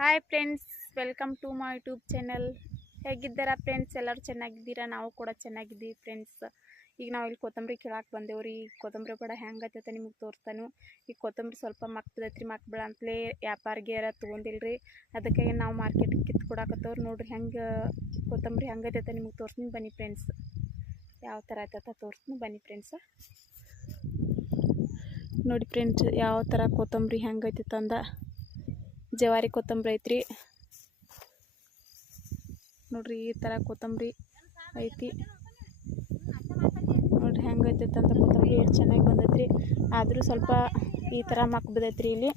Hi friends, welcome to my YouTube channel. ಹೇಗಿದ್ದೀರಾ friends? ಎಲ್ಲರೂ ಚೆನ್ನಾಗಿದ್ದೀರಾ? ನಾವು ಕೂಡ ಚೆನ್ನಾಗಿದ್ದೀವಿ ಫ್ರೆಂಡ್ಸ್. ಈಗ ನಾವು ಇಲ್ಲಿ ಕೊತ್ತಂಬರಿ ಕೀಳಕ್ಕೆ ಬಂದೇವ್ರಿ. ಕೊತ್ತಂಬರಿ ಬಡ ಹೆಂಗತ್ತೈತೆ ನಿಮಗೆ ತೋರಿಸ್ತಾನು. ಈ ಕೊತ್ತಂಬರಿ ಸ್ವಲ್ಪ ಮಕ್ತದೈತ್ರಿ, ಮಕ್ಬೇಡ ಅಂತಲೇ ವ್ಯಾಪಾರಿಗೆರ ತೊಗೊಂಡಿಲ್ರಿ. ಅದಕ್ಕೆ ನಾವು ಮಾರ್ಕೆಟ್ಗೆ ಕಿತ್ತು ಕೊಡಾಕತ್ತವ್ರು. ನೋಡ್ರಿ ಹೆಂಗೆ ಕೊತ್ತಂಬರಿ ಹೆಂಗೈತೆ ನಿಮಗೆ ತೋರಿಸ್ತೀನಿ ಬನ್ನಿ ಫ್ರೆಂಡ್ಸ್. ಯಾವ ಥರ ಆಯ್ತೈತೆ ತೋರಿಸ್ತೀನಿ ಬನ್ನಿ ಫ್ರೆಂಡ್ಸ್. ನೋಡಿ ಫ್ರೆಂಡ್ಸ್, ಯಾವ ಥರ ಕೊತ್ತಂಬರಿ ಹೆಂಗೈತೆ ಅಂದ ಜವಾರಿ ಕೊತ್ತಂಬರಿ ಐತ್ರಿ. ನೋಡ್ರಿ ಈ ಥರ ಕೊತ್ತಂಬರಿ ಐತಿ. ನೋಡ್ರಿ ಹೆಂಗೈತೆ ಅಂತ ಕೊತ್ತಂಬರಿ ಎಷ್ಟು ಚೆನ್ನಾಗಿ ಬಂದೈತ್ರಿ. ಆದರೂ ಸ್ವಲ್ಪ ಈ ಥರ ಮಕ್ ಬಿದ್ದೈತ್ರಿ. ಇಲ್ಲಿ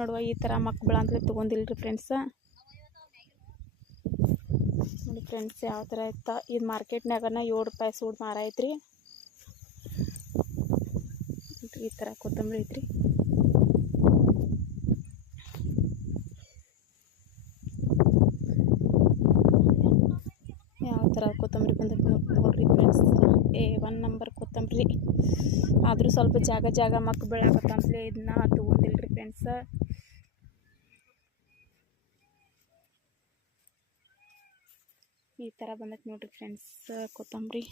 ನಡುವ ಈ ಥರ ಮಕ್ ಬೆಳ ಅಂತಲೇ ತೊಗೊಂಡಿಲ್ರಿ ಫ್ರೆಂಡ್ಸ. ನೋಡಿ ಫ್ರೆಂಡ್ಸ್ ಯಾವ ಥರ ಐತ. ಇದು ಮಾರ್ಕೆಟ್ನಾಗನ 7 ರೂಪಾಯಿ ಸೂಡು ಮಾರ ಐತ್ರಿ. ಈ ಥರ ಕೊತ್ತಂಬರಿ ಐತ್ರಿ. ಯಾವ ಥರ ಕೊತ್ತಂಬರಿ ಬಂದೈತೆ ನೋಡ್ರಿ ಫ್ರೆಂಡ್ಸ್. 1 ನಂಬರ್ ಕೊತ್ತಂಬರಿ. ಆದರೂ ಸ್ವಲ್ಪ ಜಾಗ ಮಕ್ ಬೆಳಕತ್ತಂತಲೇ ಇದನ್ನ ತೊಗೊಂಡಿಲ್ರಿ ಫ್ರೆಂಡ್ಸ್. ಈ ಥರ ಬಂದೈತೆ ನೋಡ್ರಿ ಫ್ರೆಂಡ್ಸ್ ಕೊತ್ತಂಬರಿ.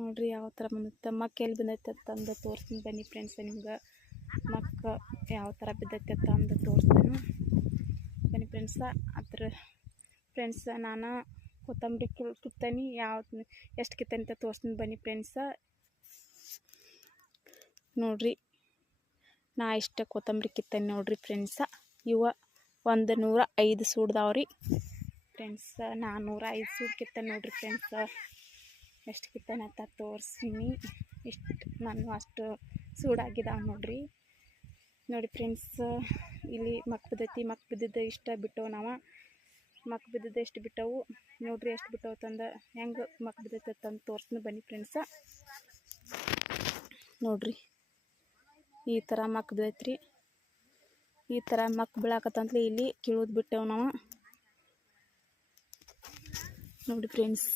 ನೋಡ್ರಿ ಯಾವ ಥರ ಬಂದೈತೆ. ಮಕ್ಕ ಎಲ್ಲಿ ಬಂದೈತೆ ತಂದು ತೋರಿಸ್ತೀನಿ ಬನ್ನಿ ಫ್ರೆಂಡ್ಸ್. ನಿಮ್ಗೆ ಮಕ್ಕ ಯಾವ ಥರ ಬಿದ್ದೈತೆ ತಂದು ತೋರಿಸ್ತಾನು ಬನ್ನಿ ಫ್ರೆಂಡ್ಸ. ಅದ್ರ ಫ್ರೆಂಡ್ಸ್ ನಾನು ಕೊತ್ತಂಬರಿ ಕಿತ್ತಾನಿ, ಯಾವ್ದು ಎಷ್ಟು ಕಿತ್ತಾನಿ ಅಂತ ತೋರಿಸ್ತೀನಿ ಬನ್ನಿ ಫ್ರೆಂಡ್ಸ. ನೋಡ್ರಿ ನಾ ಇಷ್ಟ ಕೊತ್ತಂಬರಿ ಕಿತ್ತಾನಿ ನೋಡ್ರಿ ಫ್ರೆಂಡ್ಸ. ಇವ 105 ಸೂಡ್ದಾವ್ರಿ ಫ್ರೆಂಡ್ಸ್. 105 ಸೂಡು ಕಿತ್ತಾನಿ ನೋಡ್ರಿ ಫ್ರೆಂಡ್ಸ್. ಎಷ್ಟು ಕಿತ್ತಾನೆ ಅಂತ ತೋರಿಸ್ತೀನಿ. ಇಷ್ಟು ನಾನು ಅಷ್ಟು ಸೂಡಾಗಿದ್ದಾವೆ ನೋಡ್ರಿ. ನೋಡಿ ಫ್ರೆಂಡ್ಸ್, ಇಲ್ಲಿ ಮಕ್ ಬಿದ್ದೈತಿ. ಮಕ್ ಬಿದ್ದಿದ್ದು ಇಷ್ಟ ಬಿಟ್ಟವು. ನಾವು ಮಕ್ ಬಿದ್ದಿದ್ದು ಎಷ್ಟು ಬಿಟ್ಟವು ನೋಡ್ರಿ. ಎಷ್ಟು ಬಿಟ್ಟವು ತಂದು ಹೆಂಗೆ ಮಕ್ ಬಿದ್ದೈತೆ ತಂದು ತೋರಿಸ್ತೀನಿ ಬನ್ನಿ ಫ್ರೆಂಡ್ಸ. ನೋಡ್ರಿ ಈ ಥರ ಮಕ್ ಬಿದ್ದೈತ್ರಿ. ಈ ಥರ ಮಕ್ ಬೀಳಾಕತ್ತಂತಲೇ ಇಲ್ಲಿ ಕೀಳೋದು ಬಿಟ್ಟೆವು ನಾವು. ನೋಡಿ ಫ್ರೆಂಡ್ಸ್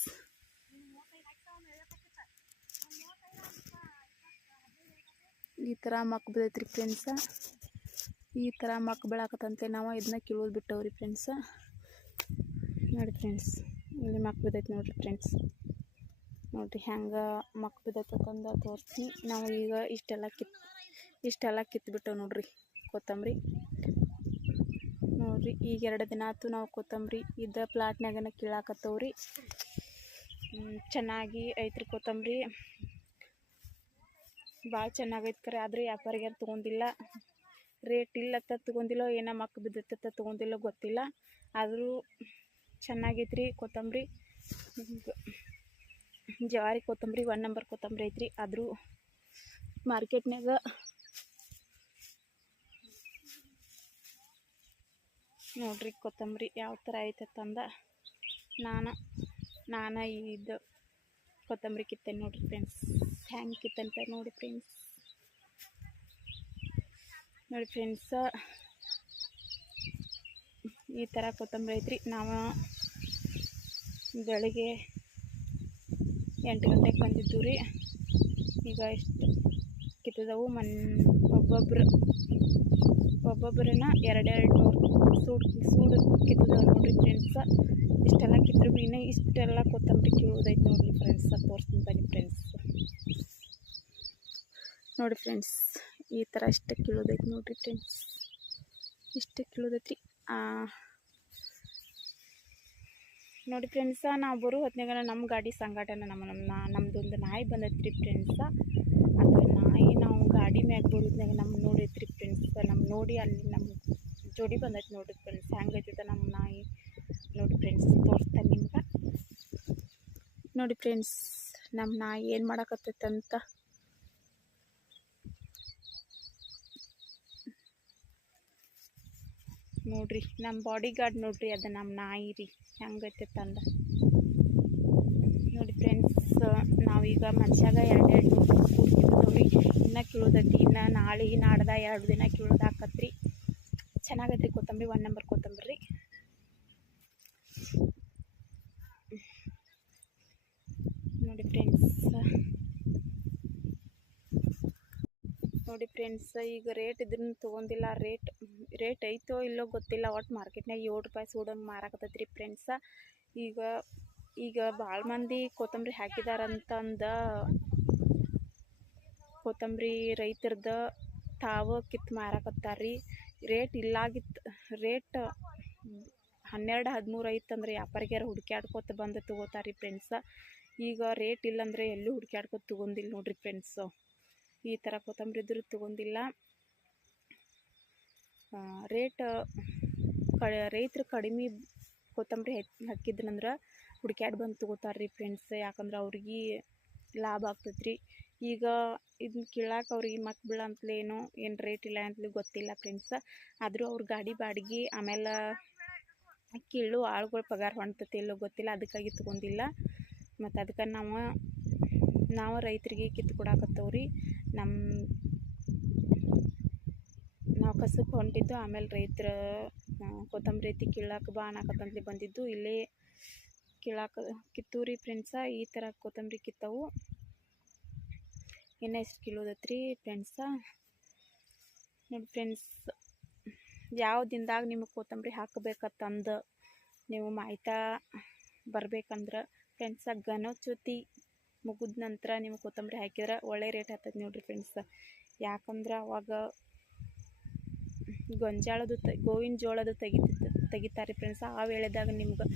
ಈ ಥರ ಮಕ್ ಬಿದ್ದೈತ್ರಿ ಫ್ರೆಂಡ್ಸ. ಈ ಥರ ಮಕ್ ಬೀಳಾಕತ್ತಂತೆ ನಾವು ಇದನ್ನ ಕೀಳೋದು ಬಿಟ್ಟವ್ರಿ ಫ್ರೆಂಡ್ಸ. ನೋಡಿ ಫ್ರೆಂಡ್ಸ್ ಇಲ್ಲಿ ಮಕ್ ಬಿದ್ದೈತೆ ನೋಡ್ರಿ ಫ್ರೆಂಡ್ಸ್. ನೋಡ್ರಿ ಹೆಂಗೆ ಮಕ್ ಬಿದ್ದೈತೆ ತಂದು ತೋರಿಸ್ತೀನಿ. ನಾವು ಈಗ ಇಷ್ಟೆಲ್ಲ ಕಿತ್ಬಿಟ್ಟವು ನೋಡ್ರಿ ಕೊತ್ತಂಬರಿ. ನೋಡ್ರಿ ಈಗ 2 ದಿನ ಆಯ್ತು ನಾವು ಕೊತ್ತಂಬರಿ ಇದ್ದ ಪ್ಲಾಟ್ನಾಗನ ಕೀಳಾಕತ್ತವ್ರಿ. ಚೆನ್ನಾಗಿ ಐತ್ರಿ ಕೊತ್ತಂಬರಿ. ಭಾಳ ಚೆನ್ನಾಗೈತೆ ಕರೆ. ಆದರೆ ವ್ಯಾಪಾರಿಗೆ ತೊಗೊಂಡಿಲ್ಲ. ರೇಟ್ ಇಲ್ಲತ್ತ ತೊಗೊಂಡಿಲ್ಲೋ, ಏನೋ ಮಕ್ ಬಿದ್ದತ್ತ ತೊಗೊಂಡಿಲ್ಲೋ ಗೊತ್ತಿಲ್ಲ. ಆದರೂ ಚೆನ್ನಾಗೈತ್ರಿ ಕೊತ್ತಂಬರಿ. ಜವಾರಿ ಕೊತ್ತಂಬರಿ 1 ನಂಬರ್ ಕೊತ್ತಂಬರಿ ಐತ್ರಿ. ಆದರೂ ಮಾರ್ಕೆಟ್ನಾಗ ನೋಡ್ರಿ ಕೊತ್ತಂಬರಿ ಯಾವ ಥರ ಐತೆ ತಂದ ನಾನು ಇದು ಕೊತ್ತಂಬರಿ ಕಿತ್ತೇನೆ ನೋಡ್ರಿ ಫ್ರೆಂಡ್ಸ್. ಹೆಂಗೆ ಕಿತ್ತಂತ ನೋಡಿ ಫ್ರೆಂಡ್ಸ್. ನೋಡಿ ಫ್ರೆಂಡ್ಸ ಈ ಥರ ಕೊತ್ತಂಬರಿ ಐತ್ರಿ. ನಾವು ಬೆಳಿಗ್ಗೆ 8 ಗಂಟೆಗೆ ಬಂದಿದ್ದು ರೀ. ಈಗ ಎಷ್ಟು ಕಿತ್ತಿದವು ಒಬ್ಬೊಬ್ಬರನ್ನ 200 ಸೂಡು ಕಿತ್ತಿದವು ನೋಡ್ರಿ ಫ್ರೆಂಡ್ಸ. ಇಷ್ಟೆಲ್ಲ ಕಿತ್ತರು ಇನ್ನೂ ಇಷ್ಟೆಲ್ಲ ಕೊತ್ತಂಬರಿ ಕೀಳೋದೈತೆ ನೋಡ್ರಿ ಫ್ರೆಂಡ್ಸ್. ತೋರಿಸ್ತೀನಿ ಬನ್ನಿ ಫ್ರೆಂಡ್ಸ್. ನೋಡಿ ಫ್ರೆಂಡ್ಸ್ ಈ ಥರ ಇಷ್ಟ ಕೀಳೋದೈತೆ ನೋಡ್ರಿ ಫ್ರೆಂಡ್ಸ್. ಇಷ್ಟ ಕೀಳೋದೈತ್ರಿ. ನೋಡಿ ಫ್ರೆಂಡ್ಸ ನಾವು ಬರೋ ಹೊತ್ನಾಗ ನಮ್ಮ ಗಾಡಿ ಸಂಗಾಟನ ನಮ್ಮದೊಂದು ನಾಯಿ ಬಂದೈತ್ರಿ ಫ್ರೆಂಡ್ಸ. ಅದು ನಾಯಿ ನಾವು ಗಾಡಿ ಮ್ಯಾಗ ಬರೋದ್ನಾಗ ನಮ್ಗೆ ನೋಡೈತ್ರಿ ಫ್ರೆಂಡ್ಸ್. ನಮ್ಮ ನೋಡಿ ಅಲ್ಲಿ ನಮ್ಮ ಜೋಡಿ ಬಂದೈತೆ ನೋಡ್ರಿ ಫ್ರೆಂಡ್ಸ್. ಹೆಂಗೈತೆ ನಮ್ಮ ನಾಯಿ ನೋಡಿ ಫ್ರೆಂಡ್ಸ್. ತೋರಿಸ್ತಾನೆ ನಿಮ್ಗೆ. ನೋಡಿ ಫ್ರೆಂಡ್ಸ್ ನಮ್ಮ ನಾಯಿ ಏನು ಮಾಡಕತ್ತೈತೆ ಅಂತ. ನೋಡ್ರಿ ನಮ್ಮ ಬಾಡಿ ಗಾರ್ಡ್ ನೋಡ್ರಿ. ಅದು ನಮ್ಮ ನಾಯಿ ರೀ. ಹೆಂಗೈತೆ ತಂದ ನೋಡಿ ಫ್ರೆಂಡ್ಸ್. ನಾವೀಗ ಮನುಷ್ಯಾಗ 2 ಸೂಡು ಕಿತ್ತವ್ರಿ. ಇನ್ನೂ ಕೀಳೋದೈತಿ. ಇನ್ನು ನಾಳೆ ನಾಡ್ದ 2 ದಿನ ಕೀಳೋದು ಹಾಕತ್ರಿ. ಚೆನ್ನಾಗೈತ್ರಿ ಕೊತ್ತಂಬರಿ. 1 ನಂಬರ್ ಕೊತ್ತಂಬರಿ. ನೋಡಿ ಫ್ರೆಂಡ್ಸ್ ನೋಡಿ ಫ್ರೆಂಡ್ಸ್, ಈಗ ರೇಟ್ ಇದನ್ನು ತೊಗೊಂಡಿಲ್ಲ. ರೇಟ್ ಐತೋ ಇಲ್ಲೋ ಗೊತ್ತಿಲ್ಲ. ಒಟ್ಟು ಮಾರ್ಕೆಟ್ನಾಗ 7 ರೂಪಾಯಿ ಸೂಡಂಗೆ ಮಾರಾಕತ್ತೈತ್ರಿ ಫ್ರೆಂಡ್ಸ. ಈಗ ಭಾಳ ಮಂದಿ ಕೊತ್ತಂಬರಿ ಹಾಕಿದಾರಂತಂದ ಕೊತ್ತಂಬರಿ ರೈತರದ ತಾವು ಕಿತ್ತು ಮಾರಾಕತ್ತಾರ್ರಿ. ರೇಟ್ ಇಲ್ಲಾಗಿತ್ತು. ರೇಟ್ 12-13 ಐತಂದ್ರೆ ವ್ಯಾಪಾರಿಗಾರ ಹುಡುಕ್ಯಾಡ್ಕೊತ ಬಂದು ತೊಗೋತಾರ್ರಿ ಫ್ರೆಂಡ್ಸ. ಈಗ ರೇಟ್ ಇಲ್ಲಂದರೆ ಎಲ್ಲೂ ಹುಡುಕ್ಯಾಡ್ಕೊತ ತೊಗೊಂಡಿಲ್ಲ ನೋಡ್ರಿ ಫ್ರೆಂಡ್ಸು. ಈ ಥರ ಕೊತ್ತಂಬರಿ ಇದ್ರೂ ತೊಗೊಂಡಿಲ್ಲ. ರೈತರು ಕಡಿಮೆ ಕೊತ್ತಂಬರಿ ಹಾಕಿದ್ರಂದ್ರೆ ಹುಡುಕ್ಯಾಡ್ ಬಂದು ತೊಗೋತಾರ್ರಿ ಫ್ರೆಂಡ್ಸ್. ಯಾಕಂದ್ರೆ ಅವ್ರಿಗೆ ಲಾಭ ಆಗ್ತೈತ್ರಿ. ಈಗ ಇದನ್ನ ಕೀಳಾಕ ಅವ್ರಿಗೆ ಮಕ್ ಬೀಳ ಅಂತಲೇನೋ ಏನು ರೇಟ್ ಇಲ್ಲ ಅಂತಲೂ ಗೊತ್ತಿಲ್ಲ ಫ್ರೆಂಡ್ಸ್. ಆದರೂ ಅವ್ರ ಗಾಡಿ ಬಾಡಿಗೆ ಆಮೇಲೆ ಕೀಳು ಆಳುಗಳ ಪಗಾರ ಹೊಂಟತಿ ಎಲ್ಲೋ ಗೊತ್ತಿಲ್ಲ. ಅದಕ್ಕಾಗಿ ತೊಗೊಂಡಿಲ್ಲ. ಮತ್ತು ಅದಕ್ಕೆ ನಾವು ರೈತರಿಗೆ ಕಿತ್ತು ಕೊಡಾಕತ್ತವ್ರಿ. ನಾವು ಕಸಕ್ಕೆ ಹೊಂಟಿದ್ದು. ಆಮೇಲೆ ರೈತರ ಕೊತ್ತಂಬರಿ ಐತಿ ಕೀಳಾಕ ಬಾ ಅನ್ನಕತ್ತಂತಲೇ ಬಂದಿದ್ದು. ಇಲ್ಲೇ ಕಿತ್ತೂರಿ ಫ್ರೆಂಡ್ಸ. ಈ ಥರ ಕೊತ್ತಂಬರಿ ಕಿತ್ತವು. ಇನ್ನೂ ಎಷ್ಟು ಕಿಲೋದತ್ರಿ ಫ್ರೆಂಡ್ಸ. ನೋಡಿ ಫ್ರೆಂಡ್ಸ್, ಯಾವ ದಿನದಾಗ ನಿಮಗೆ ಕೊತ್ತಂಬರಿ ಹಾಕಬೇಕಂತಂದು ನೀವು ಮಾಹಿತಿ ಬರ್ಬೇಕಂದ್ರೆ ಫ್ರೆಂಡ್ಸ, ಗಣಚೌತಿ ಮುಗಿದ ನಂತರ ನೀವು ಕೊತ್ತಂಬರಿ ಹಾಕಿದ್ರೆ ಒಳ್ಳೆ ರೇಟ್ ಆಗ್ತದೆ ನೋಡಿರಿ ಫ್ರೆಂಡ್ಸ್. ಯಾಕಂದ್ರೆ ಅವಾಗ ಗೋವಿನ ಜೋಳದು ತೆಗಿತಾರೆ ಫ್ರೆಂಡ್ಸ್. ಆ ವೇಳೆದಾಗ ನಿಮ್ಗೆ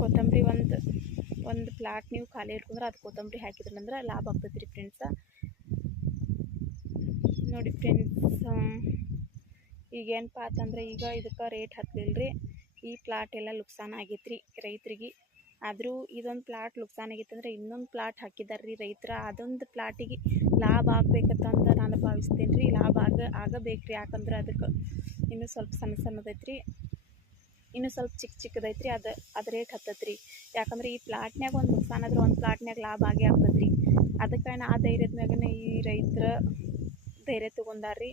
ಕೊತ್ತಂಬರಿ ಒಂದು ಪ್ಲಾಟ್ ನೀವು ಖಾಲಿ ಇಟ್ಕೊಂಡ್ರೆ ಅದು ಕೊತ್ತಂಬರಿ ಹಾಕಿದ್ರಂದ್ರೆ ಲಾಭ ಆಗ್ತೈತೆ ರೀ ಫ್ರೆಂಡ್ಸ. ನೋಡಿ ಫ್ರೆಂಡ್ಸ್, ಈಗೇನಪ್ಪ ಅಂತಂದ್ರೆ ಈಗ ಇದಕ್ಕೆ ರೇಟ್ ಹತ್ತಲಿಲ್ಲ ರೀ. ಈ ಪ್ಲಾಟ್ ಎಲ್ಲ ಲುಕ್ಸಾನ್ ಆಗೈತೆ ರೀ ರೈತರಿಗೆ. ಆದರೂ ಇದೊಂದು ಪ್ಲಾಟ್ ಲುಕ್ಸಾನ್ ಆಗೈತಂದ್ರೆ ಇನ್ನೊಂದು ಪ್ಲಾಟ್ ಹಾಕಿದ್ದಾರೆ ರೀ ರೈತರ. ಅದೊಂದು ಪ್ಲಾಟಿಗೆ ಲಾಭ ಆಗ್ಬೇಕಂತ ನಾನು ಭಾವಿಸ್ತೇನೆ ರೀ. ಲಾಭ ಆಗಬೇಕು ರೀ. ಯಾಕಂದ್ರೆ ಅದಕ್ಕೆ ಇನ್ನೂ ಸ್ವಲ್ಪ ಸಣ್ಣದೈತ್ರಿ. ಇನ್ನೂ ಸ್ವಲ್ಪ ಚಿಕ್ಕದೈತ್ರಿ. ಅದು ರೇಟ್ ಹತ್ತತ್ರಿ. ಯಾಕಂದ್ರೆ ಈ ಪ್ಲಾಟ್ನಾಗ ಒಂದು ನುಕ್ಸಾನ್ ಆದ್ರೆ ಒಂದು ಪ್ಲಾಟ್ನಾಗ ಲಾಭ ಆಗೇ ಆಗ್ತದ್ರಿ. ಅದಕ್ಕಾಗಿ ಆ ಧೈರ್ಯದ ಮ್ಯಾಗನೇ ಈ ರೈತರ ಧೈರ್ಯ ತೊಗೊಂಡಾರ್ರಿ.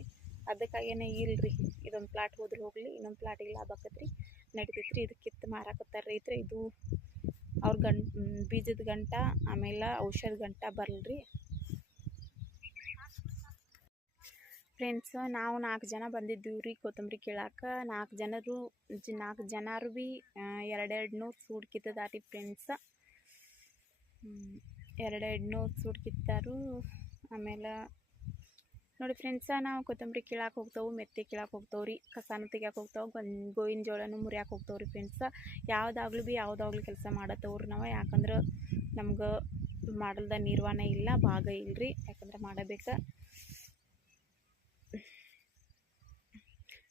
ಅದಕ್ಕಾಗೇನೆ ಇಲ್ರಿ, ಇದೊಂದು ಪ್ಲಾಟ್ ಹೋದ್ರೆ ಹೋಗಲಿ, ಇನ್ನೊಂದು ಪ್ಲಾಟಿಗೆ ಲಾಭ ಆಕತ್ರಿ, ನಡಿತೈತ್ರಿ. ಇದಕ್ಕಿತ್ತು ಮಾರಾಕತ್ತಾರೆ ರೈತರು. ಇದು ಅವ್ರ ಬೀಜದ ಗಂಟ ಆಮೇಲೆ ಔಷಧ ಗಂಟ ಬರಲ್ರಿ ಫ್ರೆಂಡ್ಸ್. ನಾವು 4 ಜನ ಬಂದಿದ್ದೀವಿ ರೀ ಕೊತ್ತಂಬರಿ ಕೀಳಾಕ. 4 ಜನರು ಭೀ 200 ಸೂಡು ಕಿತ್ತದಾರಿ ಫ್ರೆಂಡ್ಸ. 200 ಸೂಡು ಕಿತ್ತಾರು. ಆಮೇಲೆ ನೋಡಿ ಫ್ರೆಂಡ್ಸ, ನಾವು ಕೊತ್ತಂಬರಿ ಕೀಳಾಕ ಹೋಗ್ತಾವೆ, ಮೆತ್ತೆ ಕೀಳಾಕ ಹೋಗ್ತಾವ್ರಿ, ಕಸಾನು ತೆಗಿಯಾಕೆ ಹೋಗ್ತಾವೆ, ಗೋವಿನ ಜೋಳನೂ ಮುರಿಯಾಕೆ ಹೋಗ್ತಾವ್ರಿ ಫ್ರೆಂಡ್ಸ. ಯಾವುದಾಗ್ಲೂ ಕೆಲಸ ಮಾಡತ್ತವ್ರಿ ನಾವು. ಯಾಕಂದ್ರೆ ನಮ್ಗೆ ಮಾಡಲ್ದ ನಿರ್ವಹಣೆ ಇಲ್ಲ, ಭಾಗ ಇಲ್ರಿ. ಯಾಕಂದ್ರೆ ಮಾಡಬೇಕು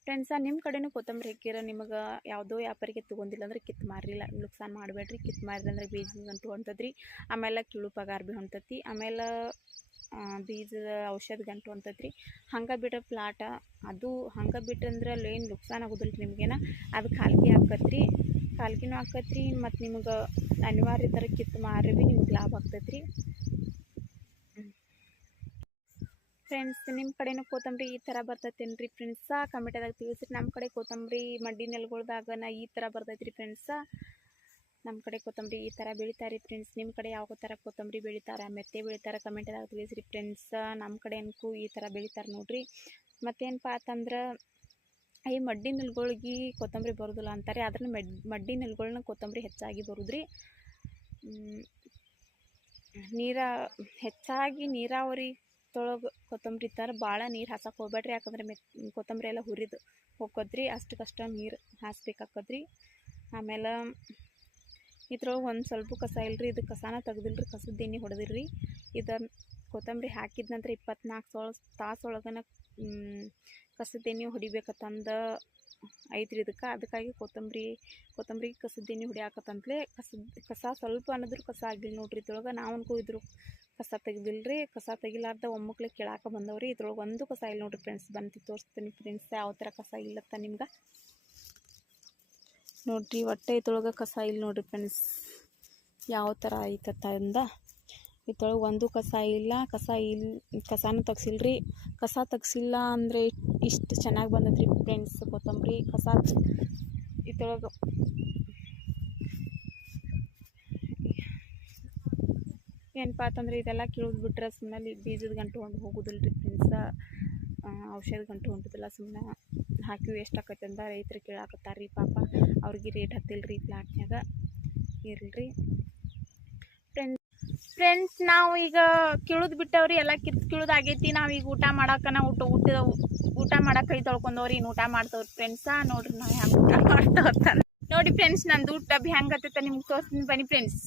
ಫ್ರೆಂಡ್ಸ. ನಿಮ್ಮ ಕಡೆನೂ ಕೊತ್ತಂಬರಿ ಹಾಕಿರ ನಿಮಗೆ ಯಾವುದೋ ವ್ಯಾಪಾರಿಗೆ ತೊಗೊಂಡಿಲ್ಲ ಅಂದ್ರೆ ಕಿತ್ತು ಮಾರಿಲ್ಲ, ನುಕ್ಸಾನ್ ಮಾಡಬೇಡ್ರಿ. ಕಿತ್ತು ಮಾರಿಲ್ಲ ಅಂದ್ರೆ ಬೀಜದ ಗಂಟು ಹೊಂಟದ್ರಿ. ಆಮೇಲೆ ಕಿಳು ಪಗಾರ ಭೀ ಹೊಂಟತಿ. ಆಮೇಲೆ ಬೀಜದ ಔಷಧ ಗಂಟು ಹೊಂಟತ್ರಿ. ಹಂಗೆ ಬಿಡೋ ಪ್ಲಾಟ ಅದು ಹಂಗೆ ಬಿಟ್ಟಂದ್ರೆ ಅಲ್ಲೇನು ನುಕ್ಸಾನ್ ಆಗೋದಿಲ್ಲ ನಿಮಗೇನ. ಅದು ಕಾಲ್ಗೆ ಕಾಲ್ಗಿನೂ ಆಕತ್ರಿ. ಮತ್ತು ನಿಮಗೆ ಅನಿವಾರ್ಯ ಥರ ಕಿತ್ತು ಮಾರಿ ಭೀ ನಿಮ್ಗೆ ಲಾಭ ಆಗ್ತೈತ್ರಿ ಫ್ರೆಂಡ್ಸ್. ನಿಮ್ಮ ಕಡೆನೂ ಕೊತ್ತಂಬರಿ ಈ ಥರ ಬರ್ತೈತೇನ್ರಿ ಫ್ರೆಂಡ್ಸ? ಕಮೆಂಟದಾಗ ತಿಳಿಸ್ರಿ. ನಮ್ಮ ಕಡೆ ಕೊತ್ತಂಬರಿ ಮಡ್ಡಿ ನೆಲಗಳ್ದಾಗನ ಈ ಥರ ಬರ್ತೈತ್ರಿ ಫ್ರೆಂಡ್ಸ. ನಮ್ಮ ಕಡೆ ಕೊತ್ತಂಬರಿ ಈ ಥರ ಬೆಳಿತಾರೆ ಫ್ರೆಂಡ್ಸ್. ನಿಮ್ಮ ಕಡೆ ಯಾವ ಥರ ಕೊತ್ತಂಬರಿ ಬೆಳಿತಾರೆ, ಮೆತ್ತೆ ಬೆಳಿತಾರೆ, ಕಮೆಂಟದಾಗ ತಿಳಿಸ್ರಿ ಫ್ರೆಂಡ್ಸ. ನಮ್ಮ ಕಡೆ ಅನ್ಕೂ ಈ ಥರ ಬೆಳಿತಾರೆ ನೋಡ್ರಿ. ಮತ್ತೇನಪ್ಪ ಅಂತಂದ್ರೆ ಈ ಮಡ್ಡಿ ನೆಲಗಳಿಗೆ ಕೊತ್ತಂಬರಿ ಬರೋದಿಲ್ಲ ಅಂತಾರೆ. ಆದ್ರೆ ಮಡ್ಡಿ ನೆಲಗಳನ್ನ ಕೊತ್ತಂಬರಿ ಹೆಚ್ಚಾಗಿ ಬರೋದ್ರಿ. ಹೆಚ್ಚಾಗಿ ನೀರಾವರಿ ತೊಳಗೆ ಕೊತ್ತಂಬರಿ ಇತ್ತಾರೆ. ಭಾಳ ನೀರು ಹಾಸಕ್ಕೆ ಹೋಗ್ಬೇಡ್ರಿ. ಯಾಕಂದ್ರೆ ಕೊತ್ತಂಬರಿ ಎಲ್ಲ ಹುರಿದು ಹೋಗೋದ್ರಿ. ಅಷ್ಟಕ್ಕಷ್ಟ ನೀರು ಹಾಸ್ಬೇಕಾಕದ್ರಿ. ಆಮೇಲೆ ಇದ್ರೊಳಗೆ ಒಂದು ಸ್ವಲ್ಪ ಕಸ ಇಲ್ರಿ. ಇದು ಕಸಾನ ತೆಗ್ದಿಲ್ರಿ, ಕಸದ ಎಣ್ಣೆ ಹೊಡೆದಿಲ್ರಿ. ಇದನ್ನು ಕೊತ್ತಂಬರಿ ಹಾಕಿದ ನಂತರ 24 ತಾಸು ಒಳಗನ ಕಸದ ಎಣ್ಣೆ ಹೊಡಿಬೇಕಂತಂದು ಐತ್ರಿ ಇದಕ್ಕೆ. ಅದಕ್ಕಾಗಿ ಕೊತ್ತಂಬರಿಗೆ ಕಸದ ಎಣ್ಣೆ ಹೊಡಿಯಾಕತ್ತಂತಲೇ ಕಸ ಸ್ವಲ್ಪ ಅನ್ನೋದ್ರ ಕಸ ಆಗಿಲ್ಲ ನೋಡ್ರಿ. ಇದ್ರೊಳಗೆ ನಾವು ಇದ್ರ ಕಸ ತೆಗ್ದಿಲ್ರಿ. ಕಸ ತೆಗಿಲಾರ್ದ ಒಮ್ಮಕ್ಲೆ ಕೆಳಾಕ ಬಂದವ್ರಿ. ಇದ್ರೊಳಗೆ ಒಂದು ಕಸ ಇಲ್ಲ ನೋಡ್ರಿ ಫ್ರೆಂಡ್ಸ್. ಬಂದು ತೋರಿಸ್ತೀನಿ ಫ್ರೆಂಡ್ಸ್ ಯಾವ ಥರ ಕಸ ಇಲ್ಲತ್ತ ನಿಮ್ಗೆ ನೋಡ್ರಿ. ಒಟ್ಟೆ ಇದ್ರೊಳಗೆ ಕಸ ಇಲ್ಲ ನೋಡ್ರಿ ಫ್ರೆಂಡ್ಸ್. ಯಾವ ಥರ ಐತತ್ತ ಅಂದ ಇದ್ರೊಳಗೆ ಒಂದು ಕಸ ಇಲ್ಲ. ಕಸಾನು ತೆಗ್ಸಿಲ್ರಿ. ಕಸ ತೆಗ್ಸಿಲ್ಲ ಅಂದರೆ ಇಷ್ಟು ಚೆನ್ನಾಗಿ ಬಂದದ್ರಿ ಫ್ರೆಂಡ್ಸ್ ಕೊತ್ತಂಬರಿ. ಕಸ ಇದ್ರೊಳಗೆ ಏನಪ್ಪ ಅಂತಂದ್ರೆ ಇದೆಲ್ಲ ಕೀಳೋದು ಬಿಟ್ರೆ ಸುಮ್ಮನೆ ಬೀಜದ ಗಂಟು ಹೊಂಟು ಹೋಗೋದಿಲ್ಲ ರೀ ಫ್ರೆಂಡ್ಸ. ಔಷಧ ಗಂಟು ಹೊಂಟೋದಿಲ್ಲ, ಸುಮ್ಮನೆ ಹಾಕಿವಿ ಎಷ್ಟು ಆಕೈತೆ ಅಂತ ರೈತರು ಕೇಳಾಕತ್ತಾರ ರೀ. ಪಾಪ ಅವ್ರಿಗೆ ರೇಟ್ ಹತ್ತಿಲ್ಲ ರೀ ಪ್ಲಾಟ್ನಾಗ. ಇರಲ್ರಿ ಫ್ರೆಂಡ್ಸ್, ನಾವು ಈಗ ಕೀಳೋದು ಬಿಟ್ಟವ್ರಿ, ಎಲ್ಲ ಕೀಳೋದಾಗೈತಿ. ನಾವೀಗ ಊಟ ಮಾಡಕ್ಕೆ ಊಟ ಮಾಡಕ್ಕೆ ಕೈ ತೊಳ್ಕೊಂಡವ್ರಿ. ಇನ್ನು ಊಟ ಮಾಡ್ತವ್ರಿ ಫ್ರೆಂಡ್ಸ. ನೋಡ್ರಿ ನಾವು ಹೆಂಗೆ ಊಟ ಮಾಡ್ತಾವ ನೋಡಿ ಫ್ರೆಂಡ್ಸ್. ನಂದು ಊಟ ಡಬ್ಬಿ ಹೆಂಗೆ ಹತ್ತೈತೆ ನಿಮ್ಗೆ ತೋರಿಸ್ತೀನಿ ಬನ್ನಿ ಫ್ರೆಂಡ್ಸ್.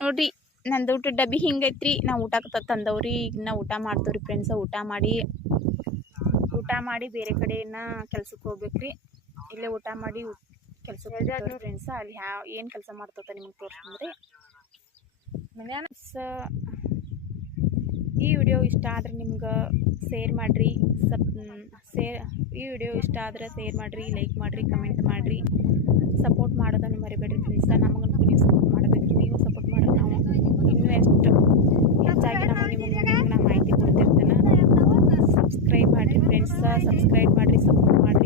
ನೋಡಿರಿ ನಂದು ಊಟ ಡಬ್ಬಿ ಹಿಂಗೈತ್ರಿ. ನಾವು ಊಟಕ್ಕೆ ತಂದವ್ರಿ. ಈಗ ನಾವು ಊಟ ಮಾಡ್ತೇವ್ರಿ ಫ್ರೆಂಡ್ಸ. ಊಟ ಮಾಡಿ ಬೇರೆ ಕಡೆನ ಕೆಲ್ಸಕ್ಕೆ ಹೋಗ್ಬೇಕ್ರಿ. ಇಲ್ಲೇ ಊಟ ಮಾಡಿ ಕೆಲ್ಸಕ್ಕೆ ಹೋಗ್ತೇವ್ರಿ ಫ್ರೆಂಡ್ಸ. ಅಲ್ಲಿ ಏನು ಕೆಲಸ ಮಾಡ್ತೇವೆ ನಿಮ್ಗೆ ತೋರಿಸ್ತೀನಿ. ಈ ವಿಡಿಯೋ ಇಷ್ಟ ಆದರೆ ನಿಮ್ಗೆ ಶೇರ್ ಮಾಡಿರಿ. ಈ ವಿಡಿಯೋ ಇಷ್ಟ ಆದರೆ ಶೇರ್ ಮಾಡಿರಿ, ಲೈಕ್ ಮಾಡಿರಿ, ಕಮೆಂಟ್ ಮಾಡಿರಿ, ಸಪೋರ್ಟ್ ಮಾಡೋದನ್ನು ಮರಿಬೇಡ್ರಿ ಫ್ರೆಂಡ್ಸ. ನಮಗಂತೂ ನೀವು ಸಪೋರ್ಟ್ ಮಾಡಬೇಕ್ರಿ. ನೀವು ಸಪೋರ್ಟ್ ಮಾಡೋದು ನಾವು ಇನ್ನೂ ಎಷ್ಟು ಹೆಚ್ಚಾಗಿ ನಿಮಗೆ ಮಾಹಿತಿ ಕೊಡ್ತಿರ್ತೇನೆ. ಸಬ್ಸ್ಕ್ರೈಬ್ ಮಾಡಿರಿ ಫ್ರೆಂಡ್ಸ. ಸಬ್ಸ್ಕ್ರೈಬ್ ಮಾಡಿರಿ, ಸಪೋರ್ಟ್ ಮಾಡಿರಿ.